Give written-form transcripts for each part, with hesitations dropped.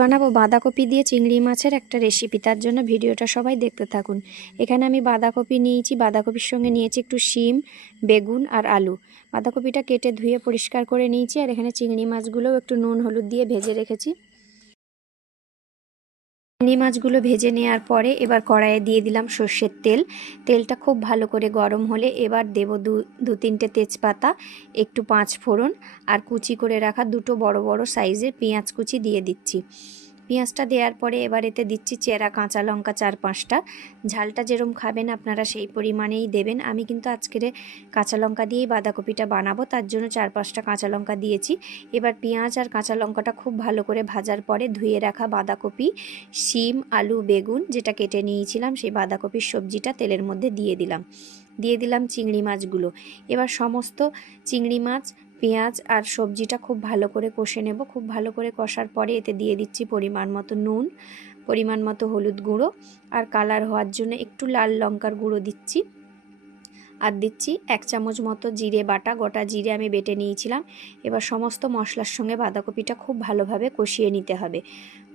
বানাবো বাঁধাকপি দিয়ে চিংড়ি মাছের একটা রেসিপি, তার জন্য ভিডিওটা সবাই দেখতে থাকুন। এখানে আমি বাঁধাকপি নিয়েছি, বাঁধাকপির সঙ্গে নিয়েছি একটু শিম, বেগুন আর আলু। বাঁধাকপিটা কেটে ধুয়ে পরিষ্কার করে নিয়েছি, আর এখানে চিংড়ি মাছগুলোও একটু নুন হলুদ দিয়ে ভেজে রেখেছি। চিংড়ি মাছগুলো ভেজে নেওয়ার পরে এবার কড়াইয়ে দিয়ে দিলাম সর্ষের তেল। তেলটা খুব ভালো করে গরম হলে এবার দেব দু তিনটে তেজপাতা, একটু 5 ফোড়ন আর কুচি করে রাখা দুটো বড় বড় সাইজের পেঁয়াজ কুচি দিয়ে দিচ্ছি। পেঁয়াজটা দেওয়ার পরে এবার এতে দিচ্ছি চেরা কাঁচা লঙ্কা 4-5টা। ঝালটা যেরকম খাবেন আপনারা সেই পরিমাণেই দেবেন। আমি কিন্তু আজকের কাঁচা লঙ্কা দিয়েই বাঁধাকপিটা বানাবো, তার জন্য 4-5টা কাঁচা লঙ্কা দিয়েছি। এবার পেঁয়াজ আর কাঁচা লঙ্কাটা খুব ভালো করে ভাজার পরে ধুয়ে রাখা বাঁধাকপি, শিম, আলু, বেগুন যেটা কেটে নিয়েছিলাম সেই বাঁধাকপির সবজিটা তেলের মধ্যে দিয়ে দিলাম চিংড়ি মাছগুলো। এবার সমস্ত চিংড়ি মাছ, পেঁয়াজ আর সবজিটা খুব ভালো করে কষে নেব। খুব ভালো করে কষার পরে এতে দিয়ে দিচ্ছি পরিমাণ মতো নুন, পরিমাণ মতো হলুদ গুঁড়ো, আর কালার হওয়ার জন্য একটু লাল লঙ্কার গুঁড়ো দিচ্ছি। আর দিচ্ছি 1 চামচ মতো জিরে বাটা, গোটা জিরে আমি বেটে নিয়েছিলাম। এবার সমস্ত মশলার সঙ্গে বাঁধাকপিটা খুব ভালোভাবে কষিয়ে নিতে হবে।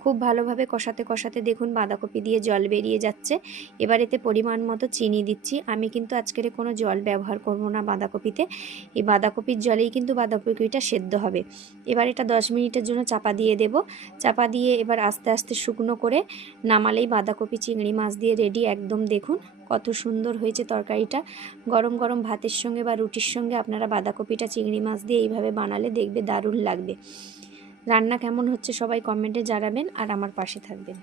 খুব ভালোভাবে কষাতে কষাতে দেখুন বাঁধাকপি দিয়ে জল বেরিয়ে যাচ্ছে। এবার এতে পরিমাণ মতো চিনি দিচ্ছি। আমি কিন্তু আজকের কোনো জল ব্যবহার করব না বাঁধাকপিতে, এই বাঁধাকপির জলেই কিন্তু বাঁধাকপিটা সেদ্ধ হবে। এবার এটা 10 মিনিটের জন্য চাপা দিয়ে দেব। চাপা দিয়ে এবার আস্তে আস্তে শুকনো করে নামালেই বাঁধাকপি চিংড়ি মাছ দিয়ে রেডি। একদম দেখুন কত সুন্দর হয়েছে তরকারিটা। গরম গরম ভাতের সঙ্গে বা রুটির সঙ্গে আপনারা বাঁধাকপিটা চিংড়ি মাছ দিয়ে এইভাবে বানালে দেখবে দারুণ লাগবে। রান্না কেমন হচ্ছে সবাই কমেন্টে জানাবেন আর আমার পাশে থাকবেন।